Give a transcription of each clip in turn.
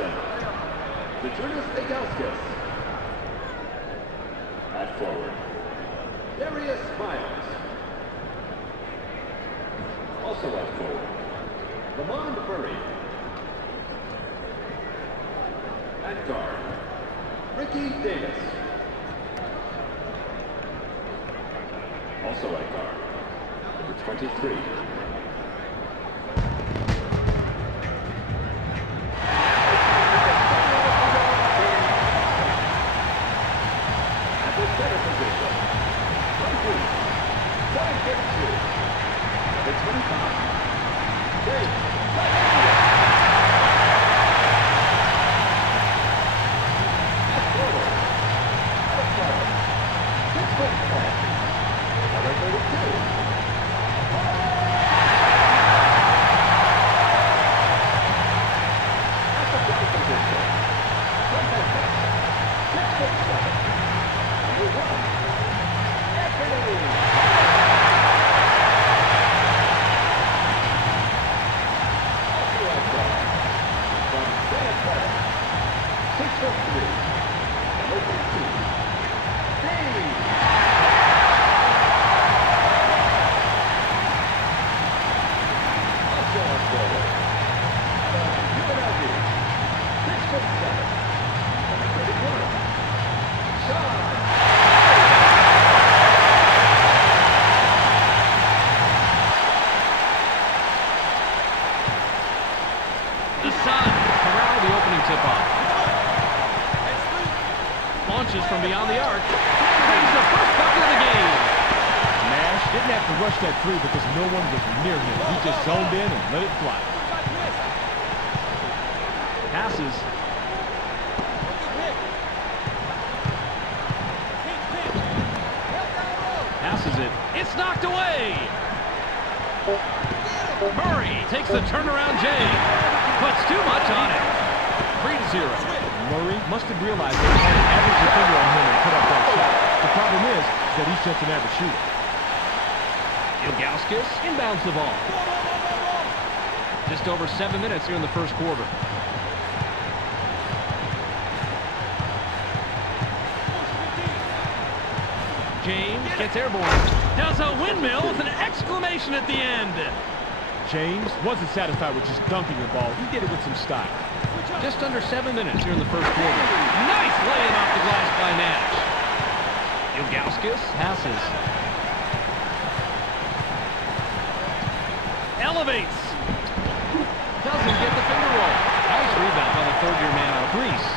center. At forward, Darius Miles. Also at forward, Lamond Murray. At guard, Ricky Davis. Also at guard, number 23. At the center position, number 25, James. Launches from beyond the arc. He's the first bucket of the game. Nash didn't have to rush that three because no one was near him. He just zoned in and let it fly. Passes. Passes it. It's knocked away. Murray takes the turnaround James. Puts too much on it. 3-0. Murray must have realized that he had an average defender on him and put up that shot. The problem is that he's just an average shooter. Ilgauskas inbounds the ball. Just over 7 minutes here in the first quarter. James gets airborne. Does a windmill with an exclamation at the end. James wasn't satisfied with just dunking the ball. He did it with some style. Just under 7 minutes here in the first quarter. Nice laying off the glass by Nash. Ilgauskas passes. Elevates. Doesn't get the finger roll. Nice rebound by the third-year man out of Greece.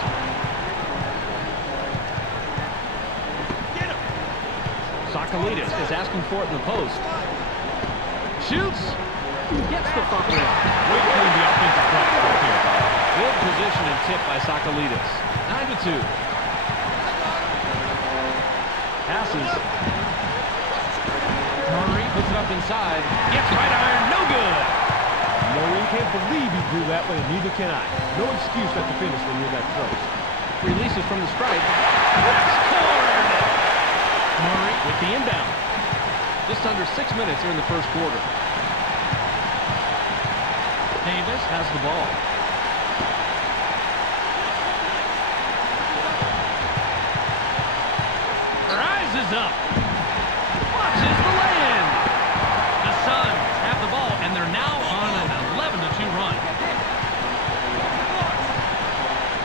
Sakalidis is asking for it in the post. Shoots. Gets the fucker in. Way to the offensive block right there. Good position and tip by Sakalidis. 9-2. Passes. Murray puts it up inside. Gets right iron. No good. Murray can't believe he blew that way, and neither can I. No excuse at the finish when you're that close. Releases from the stripe. Scored! Murray with the inbound. Just under 6 minutes here in the first quarter. Davis has the ball. Rises up. Watches the lay-in. The Suns have the ball, and they're now on an 11-2 run.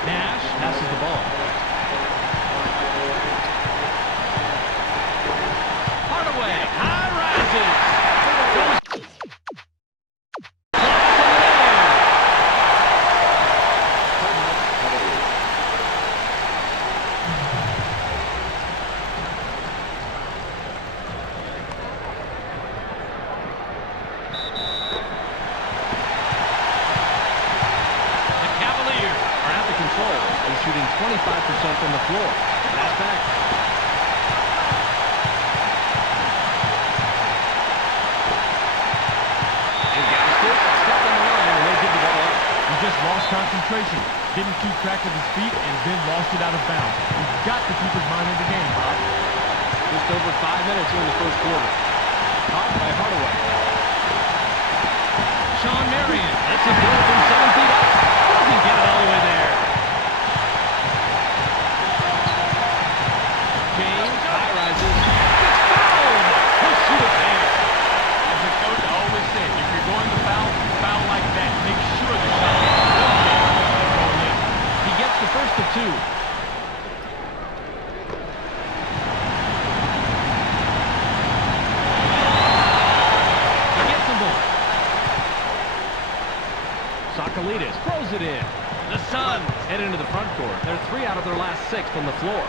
Nash passes the ball. Hardaway, high rises. Shooting 25% from the floor. Pass back. Ilgauskas stepped on the line and they did the double up. He just lost concentration, didn't keep track of his feet, and then lost it out of bounds. He's got to keep his mind in the game, Bob. Just over 5 minutes here in the first quarter. Caught by Hardaway. Sean Marion. That's a goal from 7 feet up. Doesn't get it all the way there. Sakalidis throws it in. The Suns head into the front court. They're 3 out of their last 6 from the floor.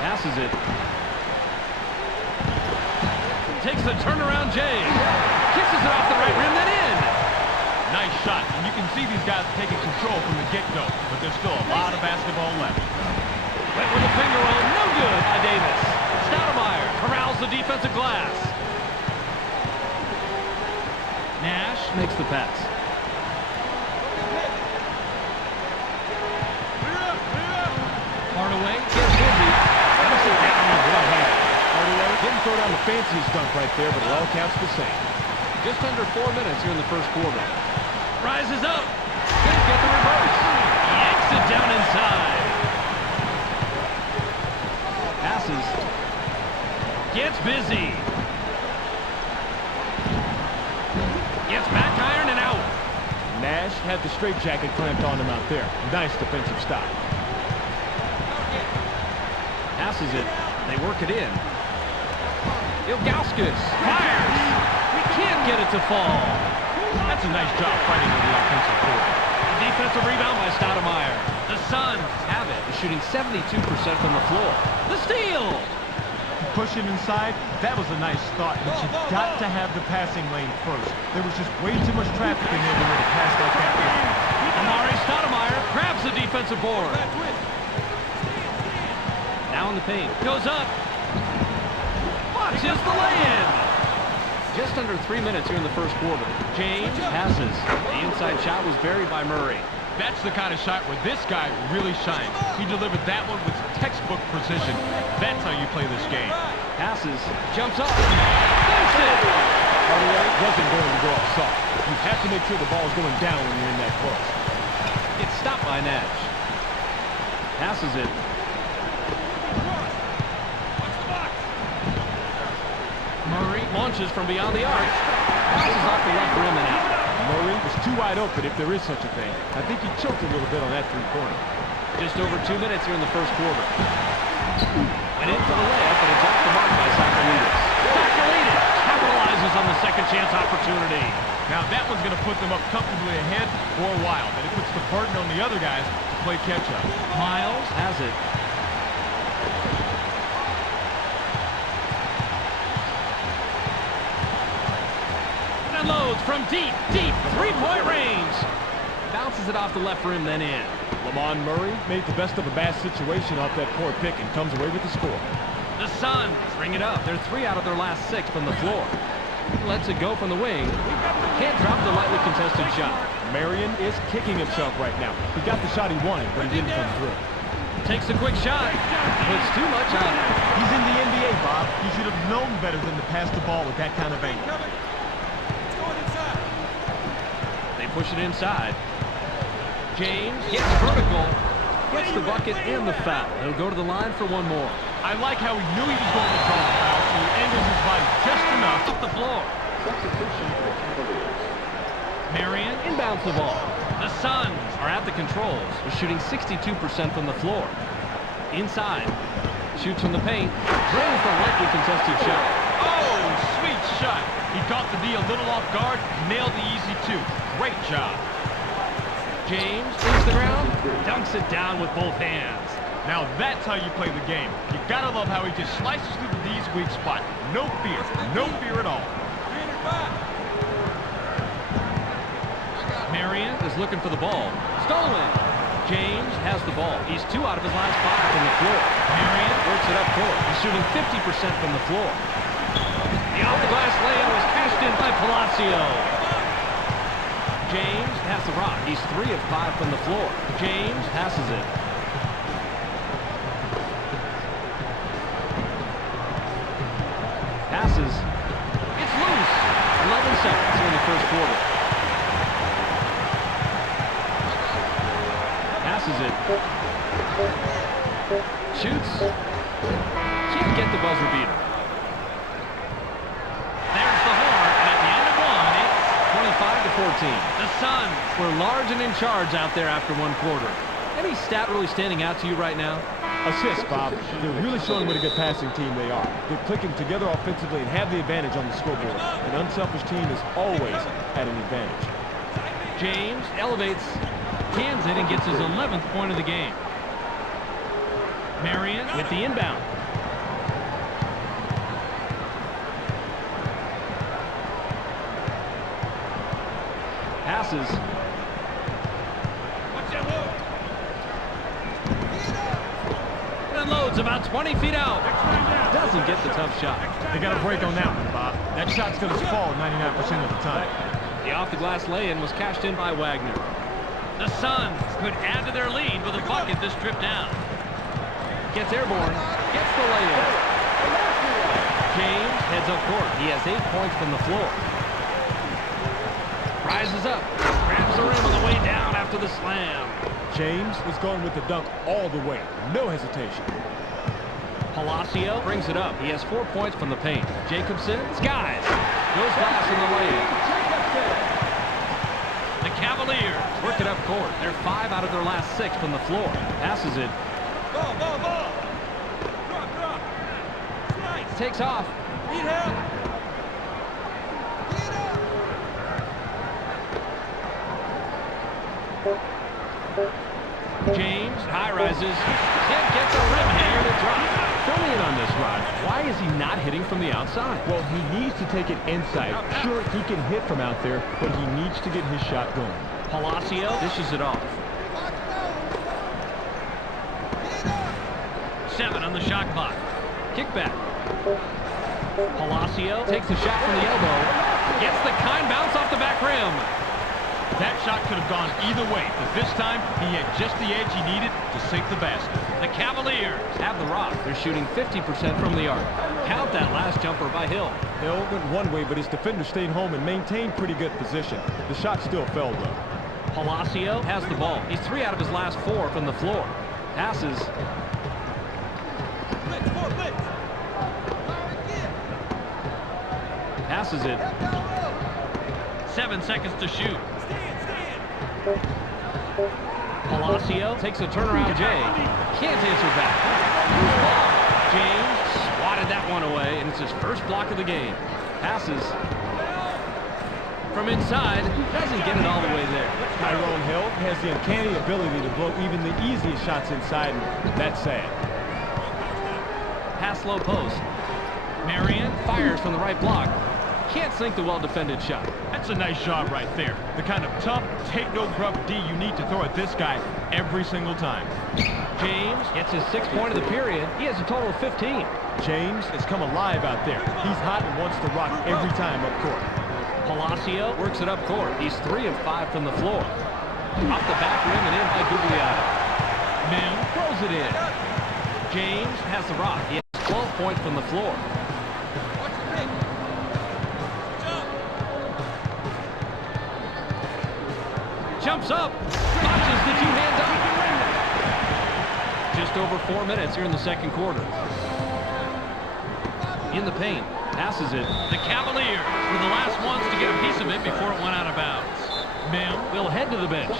Passes it. Takes the turnaround James. Kisses it off the right rim, then in. Nice shot, and you can see these guys taking control from the get-go, but there's still a lot of basketball left. Went with a finger roll, no good by Davis. Stoudemire corrals the defensive glass. Nash makes the pass. Hardaway gets busy. Hardaway didn't throw down the fanciest dunk right there, but it all counts the same. Just under 4 minutes here in the first quarter. Rises up. Couldn't get the reverse. Yanks it down inside. Passes. Gets busy. Gets back iron and out. Nash had the straitjacket clamped on him out there. Nice defensive stop. Passes it. They work it in. Ilgauskas fires. Can't get it to fall. That's a nice job fighting with the offensive board. Defensive rebound by Stoudemire. The Suns have it. They're shooting 72% from the floor. The steal. Push it inside. That was a nice thought, but you got to have the passing lane first. There was just way too much traffic in there to make a pass like that. Amari Stoudemire grabs the defensive board. Now in the paint. Goes up. Watches the lay-in. Just under 3 minutes here in the first quarter. James passes. The inside shot was buried by Murray. That's the kind of shot where this guy really shines. He delivered that one with textbook precision. That's how you play this game. Passes. Jumps up. Thanks it. Hardaway wasn't going to go up soft. You have to make sure the ball's going down when you're in that close. It's stopped by Nash. Passes it. Murray launches from beyond the arc. Passes off the left rim and out. Murray was too wide open if there is such a thing. I think he choked a little bit on that three-pointer. Just over 2 minutes here in the first quarter. Went in for the layup, but it's off the mark by Sakalidis. Sakalidis capitalizes on the second chance opportunity. Now that one's going to put them up comfortably ahead for a while, but it puts the burden on the other guys to play catch-up. Miles has it. Loads from deep, three-point range. Bounces it off the left rim, then in. LeBron Murray made the best of a bad situation off that poor pick and comes away with the score. The Suns bring it up. They're 3 out of their last 6 from the floor. Lets it go from the wing. Can't drop the lightly contested shot. Marion is kicking himself right now. He got the shot he wanted, but he didn't come through. Takes a quick shot. Puts too much on it. He's in the NBA, Bob. He should have known better than to pass the ball with that kind of angle. Push it inside. James gets vertical, gets the bucket and the foul. He'll go to the line for one more. I like how he knew he was going to draw the foul, so he angles his body just enough. Off the floor. Substitution for the Cavaliers. Marion inbounds the ball. The Suns are at the controls. They're shooting 62% from the floor. Inside. Shoots from the paint. Brings the lightly contested shot. Oh, sweet shot. He caught the D a little off guard, nailed the easy two. Great job. James leaves the ground, dunks it down with both hands. Now that's how you play the game. You gotta love how he just slices through the D's weak spot. No fear at all. Marion is looking for the ball. Stolen. James has the ball. He's 2 out of his last 5 from the floor. Marion works it up court. He's shooting 50% from the floor. The off-the-glass layup was cashed in by Palacio. James has the rock. He's 3 of 5 from the floor. James passes it. Passes. It's loose. 11 seconds here in the first quarter. Passes it. Shoots. Can't get the buzzer beater. There's the horn, and at the end of one, it's 25-14. The Suns were large and in charge out there after one quarter. Any stat really standing out to you right now? Assists, Bob. They're really showing what a good passing team they are. They're clicking together offensively and have the advantage on the scoreboard. An unselfish team is always at an advantage. James elevates, cans it, and gets his 11th point of the game. Marion with the inbound. Passes. Unloads about 20 feet out. Doesn't get the tough shot. They got a break on that one, Bob. That shot's going to fall 99% of the time. The off-the-glass lay-in was cashed in by Wagner. The Suns could add to their lead with a bucket this trip down. Gets airborne. Gets the lay-in. James heads up court. He has 8 points from the floor. Rises up. Grabs the rim on the way down after the slam. James is going with the dunk all the way. No hesitation. Palacio brings it up. He has 4 points from the paint. Jacobson skies. Goes last in the lane. The Cavaliers work it up court. They're 5 out of their last 6 from the floor. Passes it. Ball. Drop. Slice. Takes off. Need help. James high rises. Can't get the rim hanger to drop. Fill me in on this, Rod. Why is he not hitting from the outside? Well, he needs to take it inside. Sure, he can hit from out there, but he needs to get his shot going. Palacio dishes it off. 7 on the shot clock. Kickback. Palacio takes the shot from the elbow. Gets the kind bounce off the back rim. That shot could have gone either way, but this time he had just the edge he needed to sink the basket. The Cavaliers have the rock. They're shooting 50% from the arc. Count that last jumper by Hill. Hill went one way, but his defender stayed home and maintained pretty good position. The shot still fell, though. Palacio has the ball. He's 3 out of his last 4 from the floor. Passes. Blitz. Passes it. 7 seconds to shoot. Palacio takes a turnaround J. Can't answer back. James swatted that one away, and it's his first block of the game. Passes. From inside, doesn't get it all the way there. Tyrone Hill has the uncanny ability to blow even the easiest shots inside, and that's sad. Pass low post. Marion fires from the right block. Can't sink the well-defended shot. That's a nice job right there. The kind of tough, take-no-gruff D you need to throw at this guy every single time. James gets his 6th point of the period. He has a total of 15. James has come alive out there. He's hot and wants to rock every time up court. Palacio works it up court. He's 3 of 5 from the floor. Off the back rim and in by Gugliotta. Mim throws it in. James has the rock. He has 12 points from the floor. Jumps up, launches the 2-hand dunk. Just over 4 minutes here in the second quarter. In the paint, passes it. The Cavaliers were the last ones to get a piece of it before it went out of bounds. Mim will head to the bench.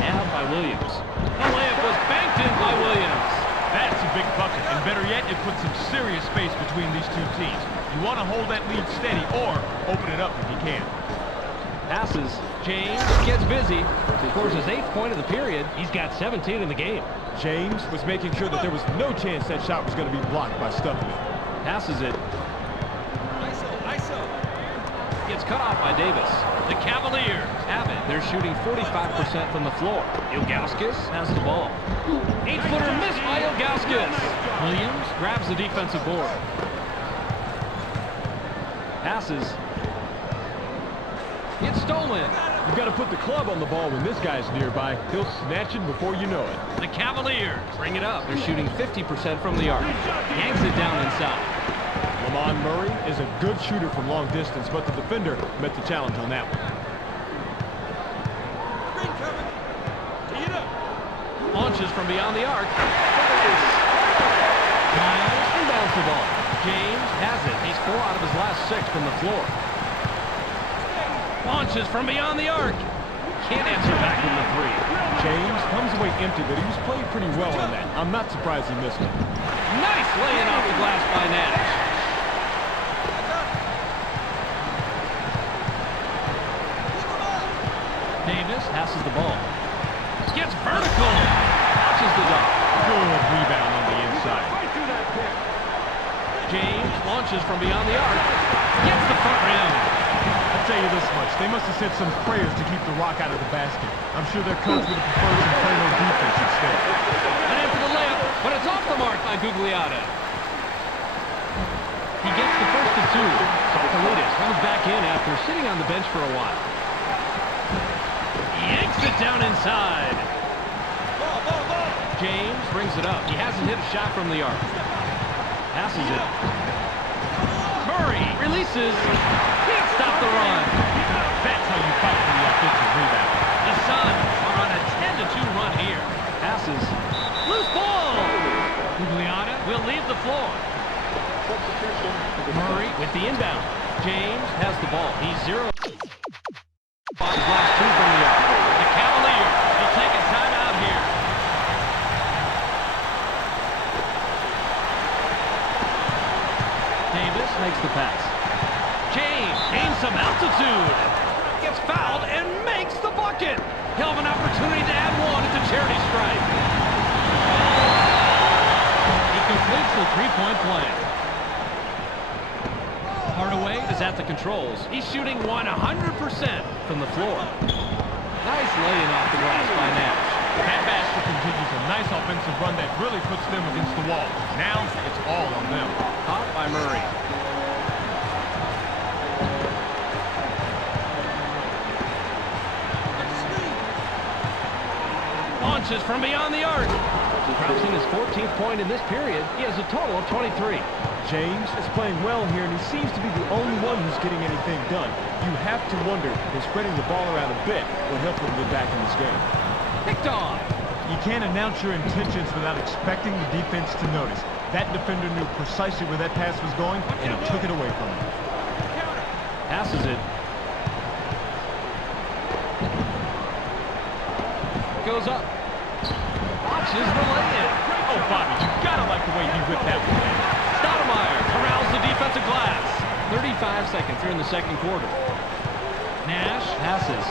Now by Williams. The layup was banked in by Williams. That's a big bucket, and better yet, it puts some serious space between these two teams. You want to hold that lead steady or open it up if you can. Passes. James gets busy. Scores his 8th point of the period. He's got 17 in the game. James was making sure that there was no chance that shot was going to be blocked by stuffing it. Passes it. ISO. Gets cut off by Davis. The Cavaliers have it. They're shooting 45% from the floor. Ilgauskas has the ball. 8-footer missed by Ilgauskas. Williams grabs the defensive board. Passes. It's stolen. You've got to put the club on the ball when this guy's nearby. He'll snatch it before you know it. The Cavaliers bring it up. They're shooting 50% from the arc. Yanks it down inside. Lamont Murray is a good shooter from long distance, but the defender met the challenge on that one. Launches from beyond the arc. Miles rebounds the ball. James has it. He's 4 out of his last 6 from the floor. Launches from beyond the arc. Can't answer back from the 3. James comes away empty, but he was playing pretty well on that. I'm not surprised he missed it. Nice laying off the glass by Nash. Davis passes the ball. Gets vertical. Launches the dunk. Good rebound on the inside. James launches from beyond the arc. Gets the front rim. I'll tell you this much. They must have said some prayers to keep the rock out of the basket. I'm sure their coach would have preferred some play no defense instead. And in for the layup, but it's off the mark by Gugliotta. He gets the first of two. Sakalidis comes back in after sitting on the bench for a while. Yanks it down inside. James brings it up. He hasn't hit a shot from the arc. Passes it. Murray releases. Can't stop the run. That's how you fight for the offensive rebound. The Suns are on a 10-2 run here. Passes. Loose ball. Gugliotta will leave the floor. Murray with the inbound. James has the ball. He's 0. On his last two from the arc. The Cavaliers will take a timeout here. Davis makes the pass. James gains some altitude. Gets fouled and makes the bucket. He'll have an opportunity to add one at the charity stripe. He completes the three-point play. Hardaway is at the controls. He's shooting 100% from the floor. Nice laying off the glass by Nash. That basket continues a nice offensive run that really puts them against the wall. Now it's all on them. Caught by Murray. Launches from beyond the arc. Drops in his 14th point in this period. He has a total of 23. James is playing well here, and he seems to be the only one who's getting anything done. You have to wonder if spreading the ball around a bit will help him get back in this game. Picked off. You can't announce your intentions without expecting the defense to notice. That defender knew precisely where that pass was going, and he took it away from him. Passes it. Goes up. Watches the lay-in. Oh, Bobby, you gotta like the way he whipped that one in. Stoudemire corrals the defensive glass. 35 seconds here in the second quarter. Nash passes.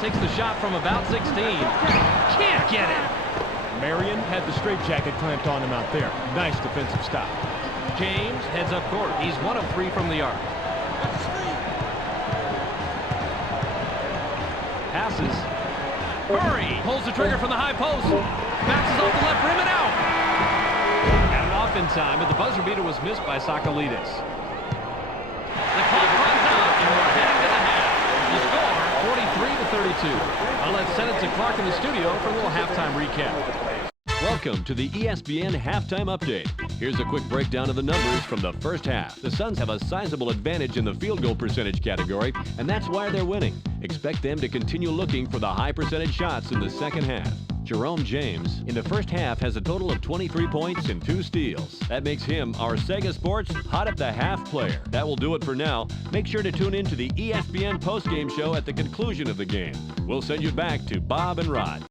Takes the shot from about 16. Can't get it. Marion had the straitjacket clamped on him out there. Nice defensive stop. James heads up court. He's 1 of 3 from the arc. Passes. Murray pulls the trigger from the high post. Bounces off the left rim and out. Got it off in time, but the buzzer beater was missed by Sakalidis. The clock runs out, and we're heading to the half. The score, 43-32. I'll let send it to Clark in the studio for a little halftime recap. Welcome to the ESPN Halftime Update. Here's a quick breakdown of the numbers from the first half. The Suns have a sizable advantage in the field goal percentage category, and that's why they're winning. Expect them to continue looking for the high percentage shots in the second half. Jerome James, in the first half, has a total of 23 points and 2 steals. That makes him our Sega Sports Hot at the Half player. That will do it for now. Make sure to tune in to the ESPN postgame show at the conclusion of the game. We'll send you back to Bob and Rod.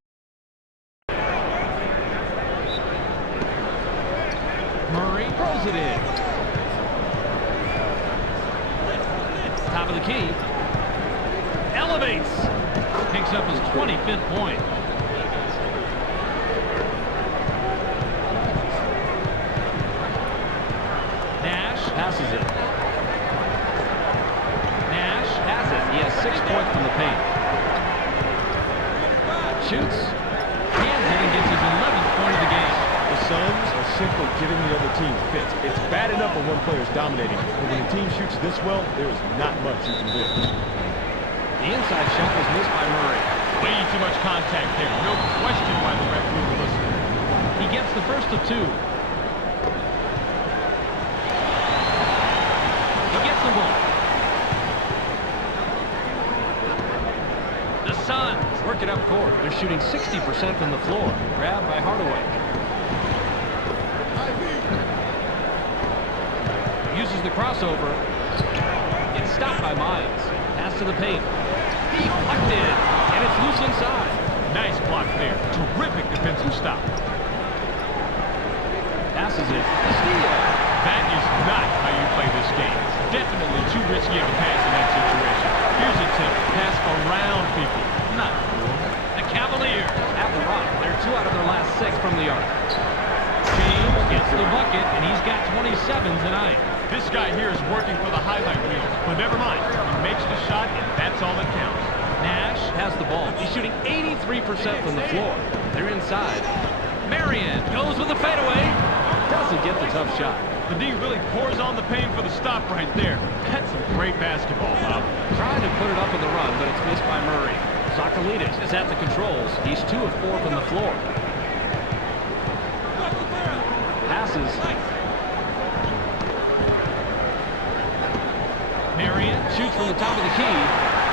Murray throws it in. Top of the key. Elevates. Picks up his 25th point. Nash passes it. Nash has it. He has 6 points from the paint. Shoots. And gets his 11th point of the game. The Suns are simply giving the other team fits. It's bad enough when one player's dominating, but when a team shoots this well, there is not much you can do. The inside shot was missed by Murray. Way too much contact there. No question why the referee was listening. He gets the first of 2. He gets the one. The Suns work it up court. They're shooting 60% from the floor. Grabbed by Hardaway. Uses the crossover. It's stopped by Miles. Pass to the paint. Deflected. And it's loose inside. Nice block there. Terrific defensive stop. Passes it. Steal. That is not how you game. Definitely too risky of a pass in that situation. Here's a tip. Pass around people, not through them. The Cavaliers have the rock. They're 2 out of their last 6 from the arc. James gets the bucket, and he's got 27 tonight. This guy here is working for the highlight reels, but never mind. He makes the shot, and that's all that counts. Nash has the ball. He's shooting 83% from the floor. They're inside. Marion goes with the fadeaway. Doesn't get the tough shot. The D really pours on the pain for the stop right there. That's some great basketball, Bob. Trying to put it up in the run, but it's missed by Murray. Zakalidis is at the controls. He's 2 of 4 from the floor. Passes. Marion shoots from the top of the key.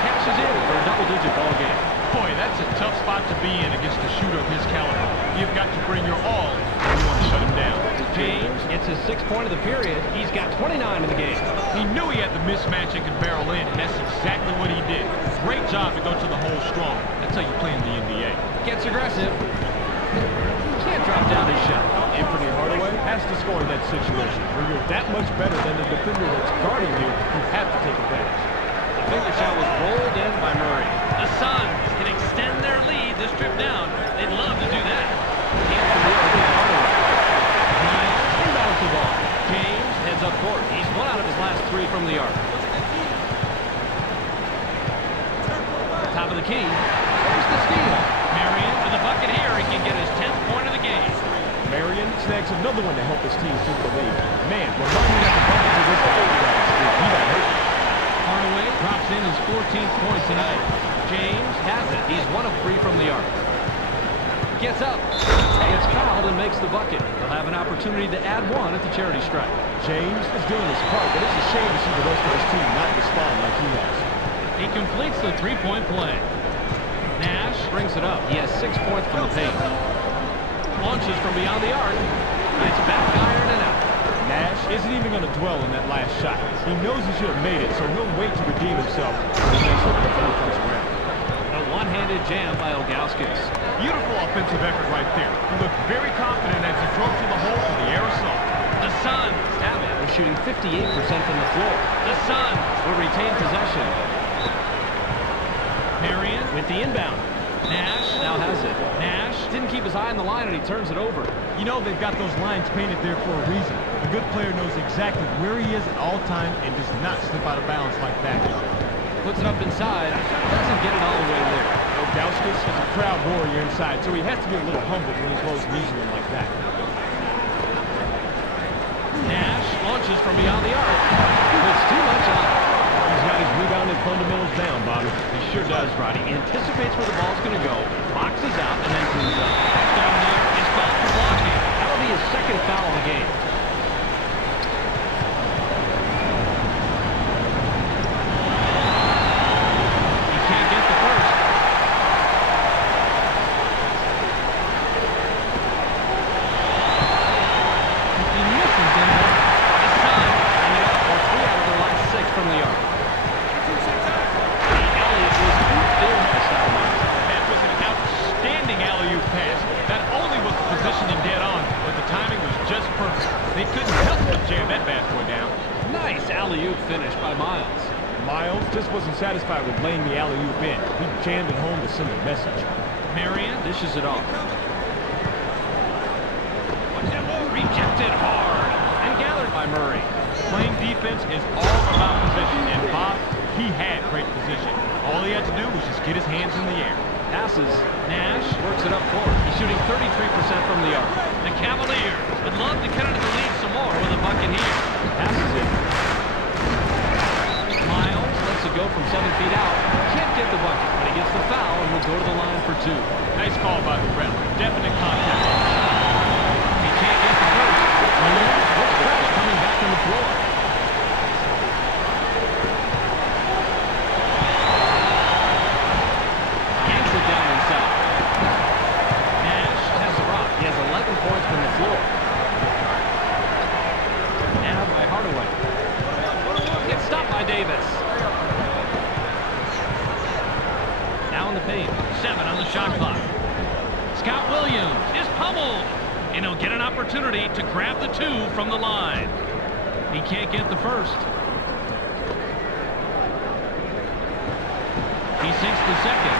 Cashes in for a double-digit ball game. Boy, that's a tough spot to be in against a shooter of his caliber. You've got to bring your all if you want to shut him down. James gets his 6th point of the period. He's got 29 in the game. He knew he had the mismatch and could barrel in, and that's exactly what he did. Great job to go to the hole strong. That's how you play in the NBA. Gets aggressive. Can't drop down his shot. Anthony Hardaway has to score in that situation. When you're that much better than the defender that's guarding you, you have to take advantage. The finger shot was rolled in by Murray. The Suns can extend their lead this trip down. They'd love to do that. Inbounds the ball. James heads up court. He's 1 out of his last 3 from the arc. Top of the key. There's the steal. Marion with the bucket here. He can get his 10th point of the game. Marion snags another one to help his team keep the lead. Man, reminding that the buckets of this old guys. He got hurt. Hardaway drops in his 14th point tonight. James has it. He's 1 of 3 from the arc. Gets up. Gets fouled and makes the bucket. He'll have an opportunity to add 1 at the charity stripe. James is doing his part, but it's a shame to see the rest of his team not respond like he has. He completes the 3-point play. Nash brings it up. He has 6 points from the paint. Launches from beyond the arc. It's back iron and out. Nash isn't even going to dwell on that last shot. He knows he should have made it, so he'll wait to redeem himself when the next opportunity comes around. A one-handed jam by Ilgauskas. Beautiful offensive effort right there. He looked very confident as he drove to the hole for the air assault. The Suns have it. They're shooting 58% from the floor. The Suns will retain possession. Marion with the inbound. Nash now has it. Nash didn't keep his eye on the line, and he turns it over. You know they've got those lines painted there for a reason. A good player knows exactly where he is at all times and does not slip out of bounds like that. Puts it up inside. Doesn't get it all the way there. Ilgauskas is a crowd warrior inside, so he has to be a little humbled when he blows an easy one like that. Nash launches from beyond the arc. Puts too much on it. He's got his rebounding fundamentals down, Bobby. He sure does, Roddy. He anticipates where the ball's going to go, boxes out, and then cleans up. Down there is fouled for blocking. That'll be his 2nd foul in the game. He can't get the first. He misses them. The Suns hang it up for 3 out of their last 6 from the arc. That was an outstanding alley-oop pass. Not only was the positioning dead on, but the timing was just perfect. They couldn't help but jam that bad boy down. Nice alley-oop finish by Miles. Miles just wasn't satisfied with laying the alley-oop in. He jammed it home to send a message. Marion dishes it off. Rejected hard and gathered by Murray. Playing defense is all about position, and Bob, he had great position. All he had to do was just get his hands in the air. Passes. Nash works it up court. He's shooting 33% from the arc. The Cavaliers would love to cut into the lead some more with a bucket here. Passes it. Miles lets it go from 7 feet out. Can't get the bucket, but he gets the foul and will go to the line for 2. Nice call by the ref. Definite contact. He can't get the first. Looks fresh coming back on the floor. Yanks it down inside. Nash has the rock. He has 11 points from the floor. Now by Hardaway. Gets stopped by Davis. Now in the paint. 7 on the shot clock. Scott Williams is pummeled, and he'll get an opportunity to grab the 2 from the line. He can't get the first. He sinks the second.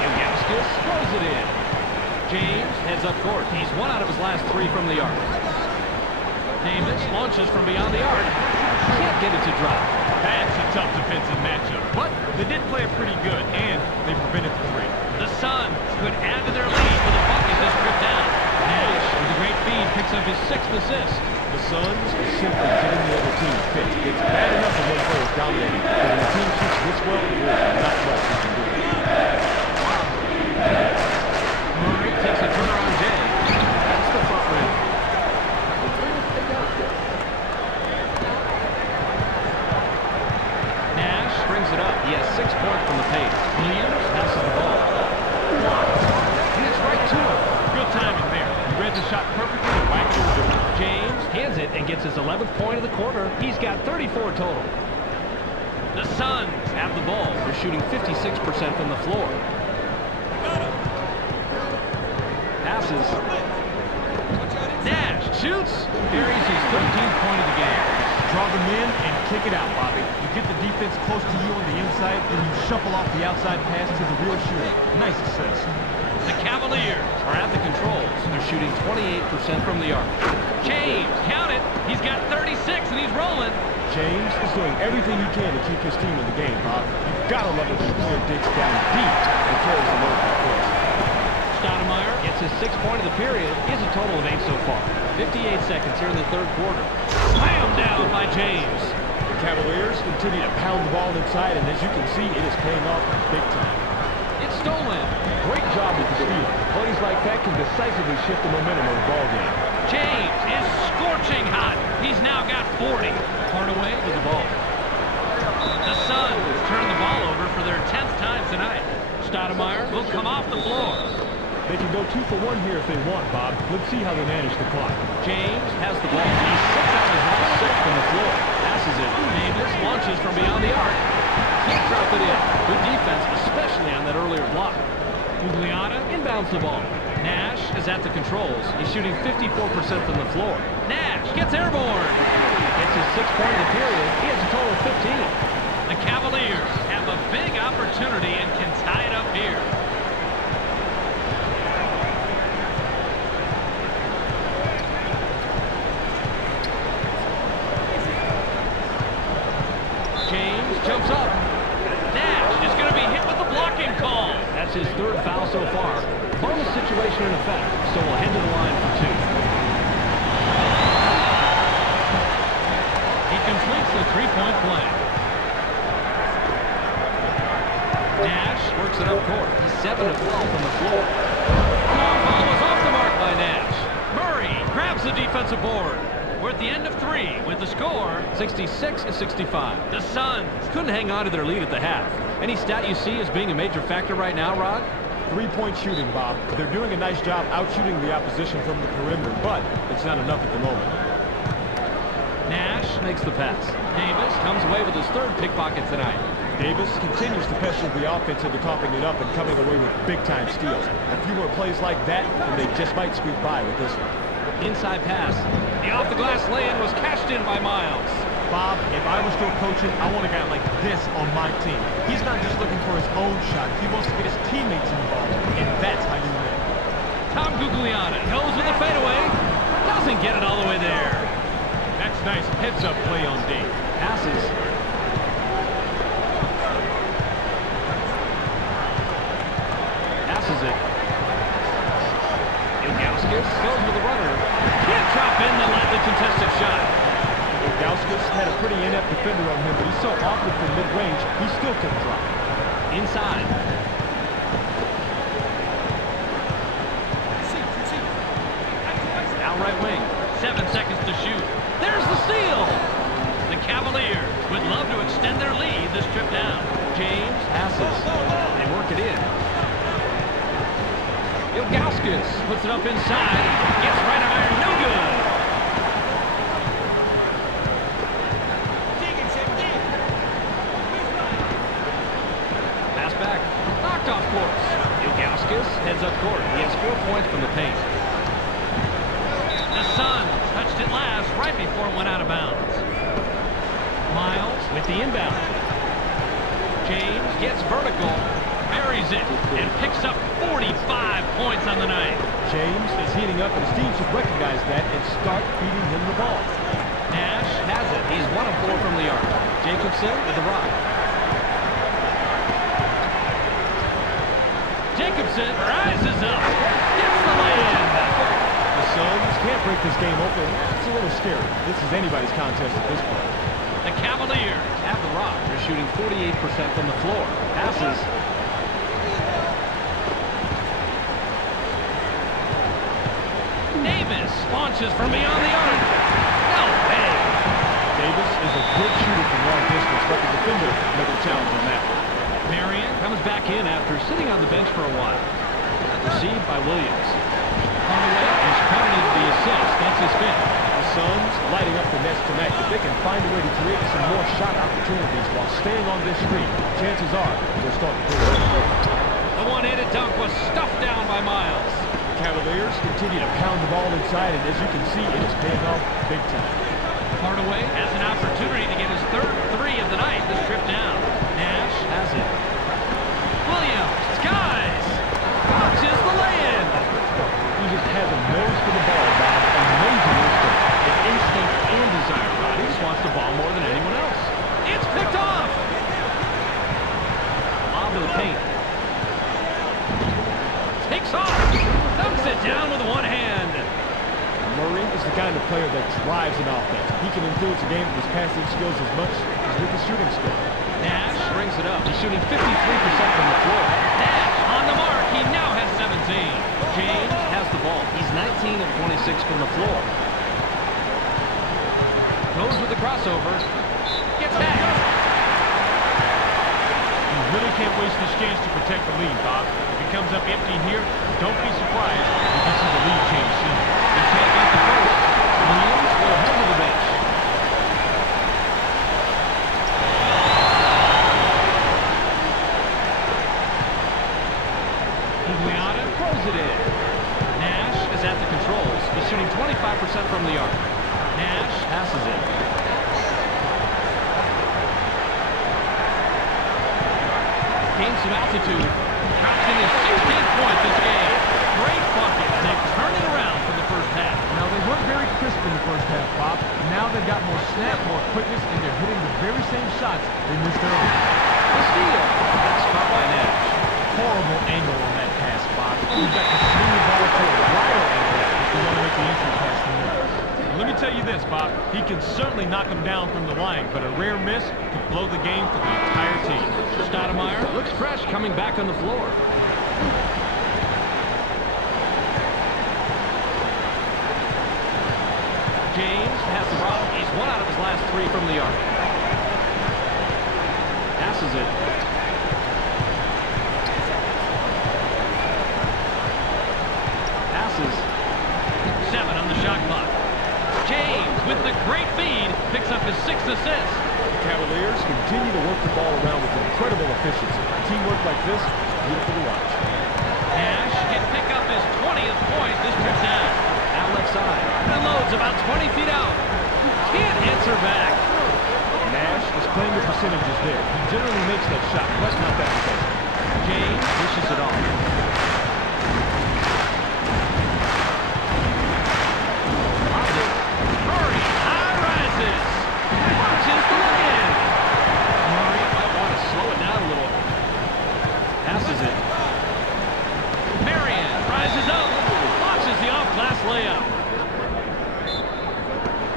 Ilgauskas throws it in. James heads up court. He's 1 out of his last 3 from the arc. Davis launches from beyond the arc. Can't get it to drop. That's a tough defensive matchup, but they did play it pretty good, and they prevented the 3. The Suns could add to their lead with a bucket this trip down. Nash, with a great feed, picks up his 6th assist. The Suns are simply getting the other team fit. It's bad enough when one player is dominating, but when the team shoots this well, there's not much you can do. Murray takes a turnaround J. That's the front rim. Nash brings it up. He has 6 points from the pace. Williams passes the ball. Gets right to him. Good timing there. He read the shot perfectly and whacked it through. James hands it and gets his 11th point of the quarter. He's got 34 total. The Suns have the ball. They're shooting 56% from the floor. Passes. Nash shoots. Buries his 13th point of the game. Draw them in and kick it out, Bobby. You get the defense close to you on the inside, then you shuffle off the outside pass to the real shooter. Nice assist. The Cavaliers are at the controls. They're shooting 28% from the arc. James, count it. He's got 36 and he's rolling. James is doing everything he can to keep his team in the game, Bob. You've got to love it when the player digs down deep and carries the load like this. Stoudemire gets his 6th point of the period. He has a total of 8 so far. 58 seconds here in the 3rd quarter. Slammed down by James. The Cavaliers continue to pound the ball inside, and as you can see, it is paying off big time. It's stolen. Great job with the steal. Plays like that can decisively shift the momentum of the ball game. James is scorching hot. He's now got 40. Hardaway with the ball. The Suns turn the ball over for their 10th time tonight. Stoudemire will come off the floor. They can go 2 for 1 here if they want, Bob. Let's see how they manage the clock. James has the ball. He's 6 out of his last 6 from the floor. Passes it. Davis launches from beyond the arc. Can't drop it in. Good defense, especially on that earlier block. Gugliotta inbounds the ball. Nash is at the controls. He's shooting 54% from the floor. Nash gets airborne. It's his 6th point of the period. He has a total of 15. The Cavaliers have a big opportunity and can tie it up here. James jumps up. Nash is going to be hit with the blocking call. That's his 3rd foul so far. Bonus situation in effect, so we'll head to the line for 2. He completes the 3-point play. Nash works it up court. He's 7 of 12 from the floor. Long ball was off the mark by Nash. Murray grabs the defensive board. We're at the end of 3 with the score 66-65. The Suns couldn't hang on to their lead at the half. Any stat you see as being a major factor right now, Rod? 3-point shooting, Bob. They're doing a nice job out-shooting the opposition from the perimeter, but it's not enough at the moment. Nash makes the pass. Davis comes away with his 3rd pickpocket tonight. Davis continues to pester the offense into coughing it up and coming away with big-time steals. A few more plays like that, and they just might squeak by with this one. Inside pass. The off-the-glass lay-in was cashed in by Miles. Bob, if I was still coaching, I want a guy like this on my team. He's not just looking for his own shot. He wants to get his teammates involved, and that's how you win. Tom Gugliotta goes with a fadeaway. Doesn't get it all the way there. That's nice heads-up play on D. Passes. Passes it. Ilgauskas goes with the runner. Can't drop in the lightly contested shot. Ilgauskas had a pretty inept defender on him, but he's so awkward from mid-range, he still couldn't drop. Inside. Now right wing. 7 seconds to shoot. There's the steal. The Cavaliers would love to extend their lead this trip down. James passes. They work it in. Ilgauskas puts it up inside. Gets right on iron. No good. Pass back. Knocked off course. Ilgauskas heads up court. He has 4 points from the paint. The Suns touched it last. right before it went out of bounds. Miles with the inbound. James gets vertical, buries it, and picks up 45 points on the night. James is heating up, and his team should recognize that and start feeding him the ball. Nash has it. He's 1 of 4 from the arc. Jacobson with the rock. Jacobson rises up. Gets the lay-in. The Suns can't break this game open. It's a little scary. This is anybody's contest at this point. The Cavaliers have the rock. They're shooting 48% from the floor. Passes. Davis launches from beyond the arc. No way. Davis is a good shooter from long distance, but the defender never challenged on that. Marion comes back in after sitting on the bench for a while. Received by Williams. Hardaway is credited the assist. That's his fifth. The Suns lighting up the Nets tonight. If they can find a way to create some more shot opportunities while staying on this streak, chances are they'll start to pull it over. The one-handed dunk was stuffed down by Miles. Cavaliers continue to pound the ball inside, and as you can see, it is paying off big time. Hardaway has an opportunity to get his third 3 of the night this trip down. Nash has it. Williams, skies, launches the lay-in. He just has a nose for the ball, Bob. Amazing instinct. An instinct and desire, Rod. He just wants the ball more than anyone else. It's picked off. Lob to the paint. Takes off. Dunks it down with one hand. Murray is the kind of player that drives an offense. He can influence a game with his passing skills as much as with his shooting skill. Nash brings it up. He's shooting 53% from the floor. Nash on the mark. He now has 17. James has the ball. He's 19 of 26 from the floor. Goes with the crossover. Gets back. You really can't waste this chance to protect the lead, Bob. If it comes up empty here, don't be surprised if you see the lead change soon. He can't get the first. Williams will head to the bench. Igliana throws it in. Nash is at the controls. He's shooting 25% from the arc. Nash passes it. Gains some altitude. Drops in his 16th point this game. Great bucket. They've turned it around from the first half. Now, they weren't very crisp in the first half, Bob. Now they've got more snap, more quickness, and they're hitting the very same shots they missed earlier. The steal. That's caught by Nash. Horrible angle on that pass, Bob. You've got to swing the ball to a wider angle if you want to make the entry pass from there. Now, let me tell you this, Bob. He can certainly knock him down from the line, but a rare miss could blow the game for the entire team. Stoudemire looks fresh coming back on the floor. James has the rock. He's 1 out of his last 3 from the arc. Passes it. Passes. 7 on the shot clock. James with the great feed picks up his 6th assist. The Cavaliers continue to work the ball around with incredible efficiency. Teamwork like this is beautiful to watch. Nash can pick up his 20th point this trip down. Out left side. Reloads about 20 feet out. Can't answer back. Nash is playing the percentages there. He generally makes that shot, but not that effective. James wishes it off. Murray high rises. Launches the lay-in. Murray might want to slow it down a little. Passes it. Marion rises up. Launches the off-glass layup.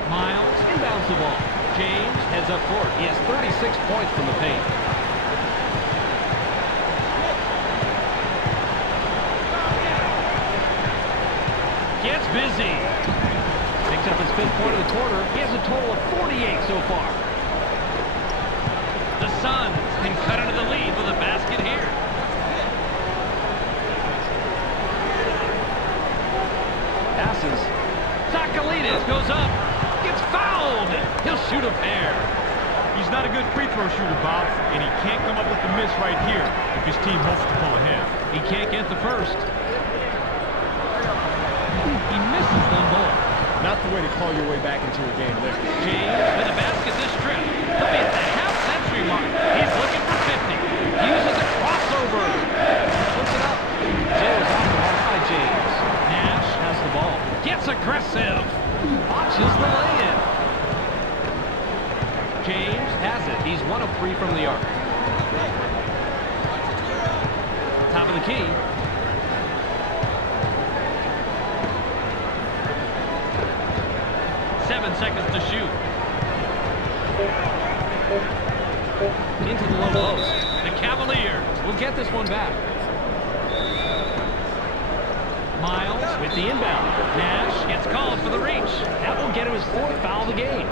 Miles inbounds the ball. James heads up court. He has 36 points from the paint. Gets busy. Picks up his 5th point of the quarter. He has a total of 48 so far. The Suns can cut into the lead with a basket here. Passes. Zakalides goes up. Gets fouled. He'll shoot a pair. He's not a good free throw shooter, Bob, and he can't come up with the miss right here if his team hopes to pull ahead. He can't get the first. He misses them both. Not the way to call your way back into a game there. James with a basket this trip. He'll be at the half-century mark. He's looking for 50. Uses a crossover. Puts it up. Jay was off the mark by James. Nash has the ball. Gets aggressive. Watches the lay-in. James has it. He's 1 of 3 from the arc. Top of the key. Seconds to shoot. Into the low post. The Cavaliers will get this one back. Miles with the inbound. Nash gets called for the reach. That will get him his 4th foul of the game.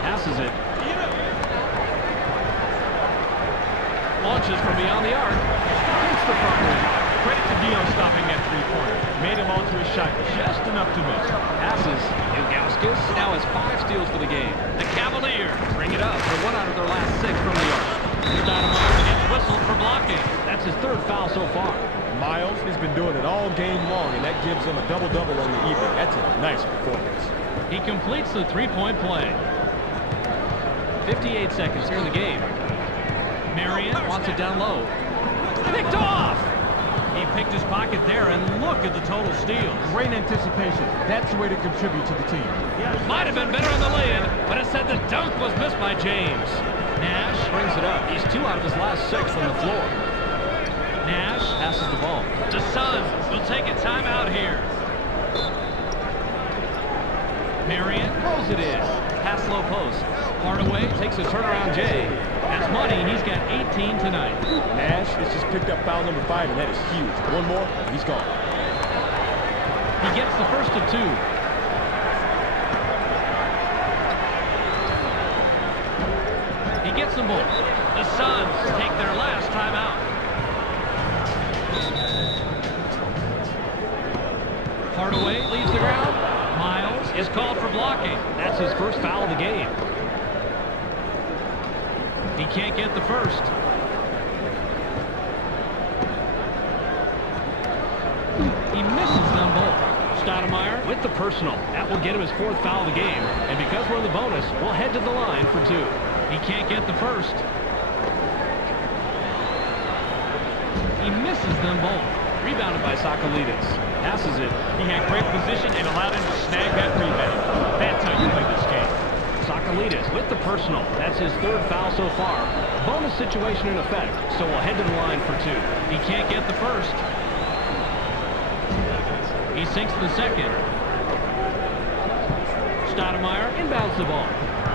Passes it. Launches from beyond the arc. Hits the front rim. Credit to Dion stopping that three-pointer. Made him onto his shot just enough to miss. Passes. Ilgauskas now has 5 steals for the game. The Cavaliers bring it up for 1 out of their last 6 from the arc. Stoudemire gets whistled for blocking. That's his 3rd foul so far. Miles has been doing it all game long, and that gives him a double-double on the evening. That's a nice performance. He completes the 3-point play. 58 seconds here in the game. Marion wants it down low. Picked off! He picked his pocket there, and look at the total steals. Great anticipation. That's the way to contribute to the team. Might have been better on the lay-in, but it said the dunk was missed by James. Nash brings it up. He's 2 out of his last 6 from the floor. Nash passes the ball. The Suns will take a timeout here. Marion rolls it in. Pass low post. Hardaway takes a turnaround Jay. That's money. He's got 18 tonight. Nash has just picked up foul number 5, and that is huge. One more, and he's gone. He gets the first of 2. He gets them both. The Suns take their last timeout. Hardaway leaves the ground. Miles is called for blocking. That's his 1st foul of the game. He can't get the first. He misses them both. Stoudemire with the personal. That will get him his 4th foul of the game. And because we're in the bonus, we'll head to the line for 2. He can't get the first. He misses them both. Rebounded by Sakalidis. Passes it. He had great position and allowed him to snag that rebound. That's how you win this game. Sakalidis with the personal. That's his 3rd foul so far. Bonus situation in effect, so we'll head to the line for 2. He can't get the first. He sinks the second. Stoudemire inbounds the ball.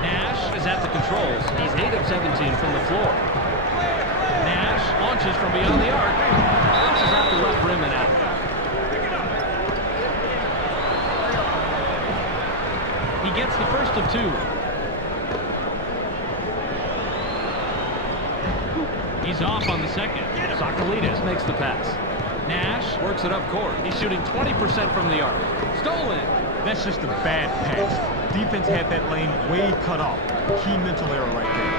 Nash is at the controls. He's 8 of 17 from the floor. Nash launches from beyond the arc. Bounces out the left rim and out. He gets the first of 2. He's off on the second. Sakalidis makes the pass. Nash works it up court. He's shooting 20% from the arc. Stolen. That's just a bad pass. Defense had that lane way cut off. Key mental error right there.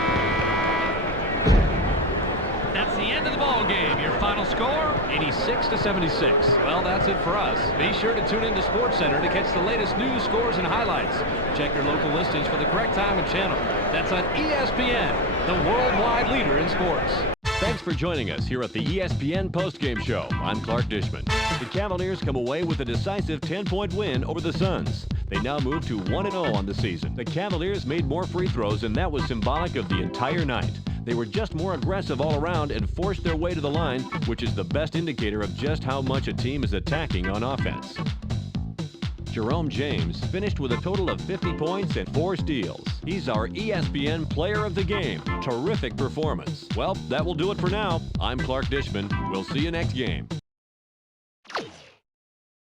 That's the end of the ball game. Your final score, 86-76. Well, that's it for us. Be sure to tune into SportsCenter to catch the latest news, scores, and highlights. Check your local listings for the correct time and channel. That's on ESPN, the worldwide leader in sports. Thanks for joining us here at the ESPN postgame show. I'm Clark Dishman. The Cavaliers come away with a decisive 10-point win over the Suns. They now move to 1-0 on the season. The Cavaliers made more free throws, and that was symbolic of the entire night. They were just more aggressive all around and forced their way to the line, which is the best indicator of just how much a team is attacking on offense. Jerome James finished with a total of 50 points and 4 steals. He's our ESPN Player of the Game. Terrific performance. Well, that will do it for now. I'm Clark Dishman. We'll see you next game.